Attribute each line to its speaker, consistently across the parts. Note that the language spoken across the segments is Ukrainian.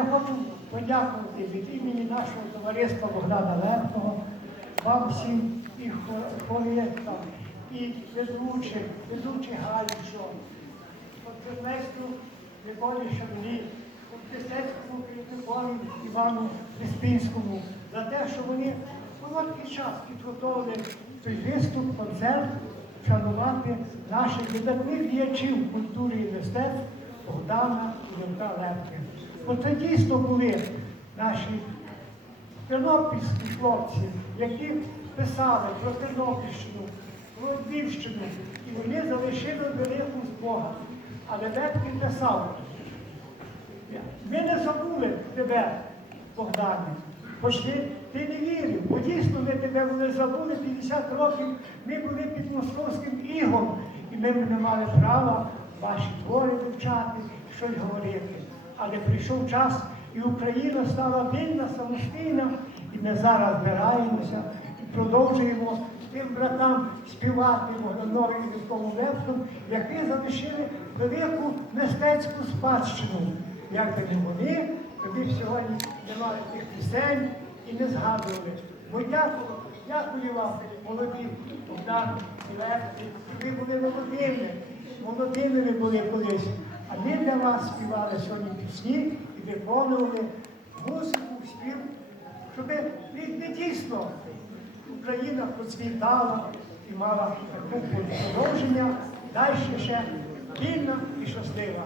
Speaker 1: хочу подякувати від імені нашого товариства Богдана Лепного, вам всім і поетам, і ведучих, ведучих Галічо, Концернесту Миколі Шарлі, Писецькому Миколі Івану Леспінському за те, що вони короткий час підготовили той виступ, концерт, шанувати наших видатних діячів культури і мистецтв Богдана і Левка Лепки. Бо це дійсно були наші тернопільські хлопці, які писали про Тернопільщину, про Львівщину, і вони залишили велику з Бога. Але Лепкін писав, ми не забули тебе, Богдане, хоч ти, ти не вірив, бо дійсно ми тебе не забули 50 років, ми були під московським ігом, і ми не мали права ваші твори вивчати, щось говорити. Але прийшов час, і Україна стала вільна, самостійна, і ми зараз збираємося і продовжуємо тим братам співати Богданові Військовому Лепсу, які залишили велику мистецьку спадщину. Як не вони, тобі сьогодні не мали тих пісень і не згадували. Бо дякую, дякую вам, молоді Богдан і Лепці, ви були молодими, молодими ви були колись. А ми для вас співали сьогодні пісні і виконували музику, спів, щоб не дійсно Україна процвітала і мала таку продовження, далі ще вільна і щаслива.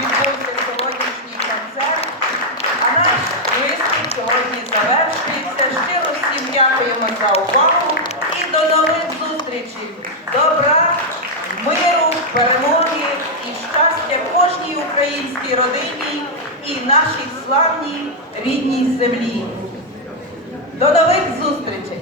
Speaker 2: Відбувся сьогоднішній концерт. А наш виступ сьогодні завершується. Щиро всім дякуємо за увагу зустрічей. Добра, миру, перемоги і щастя кожній українській родині і нашій славній рідній землі. До нових зустрічей!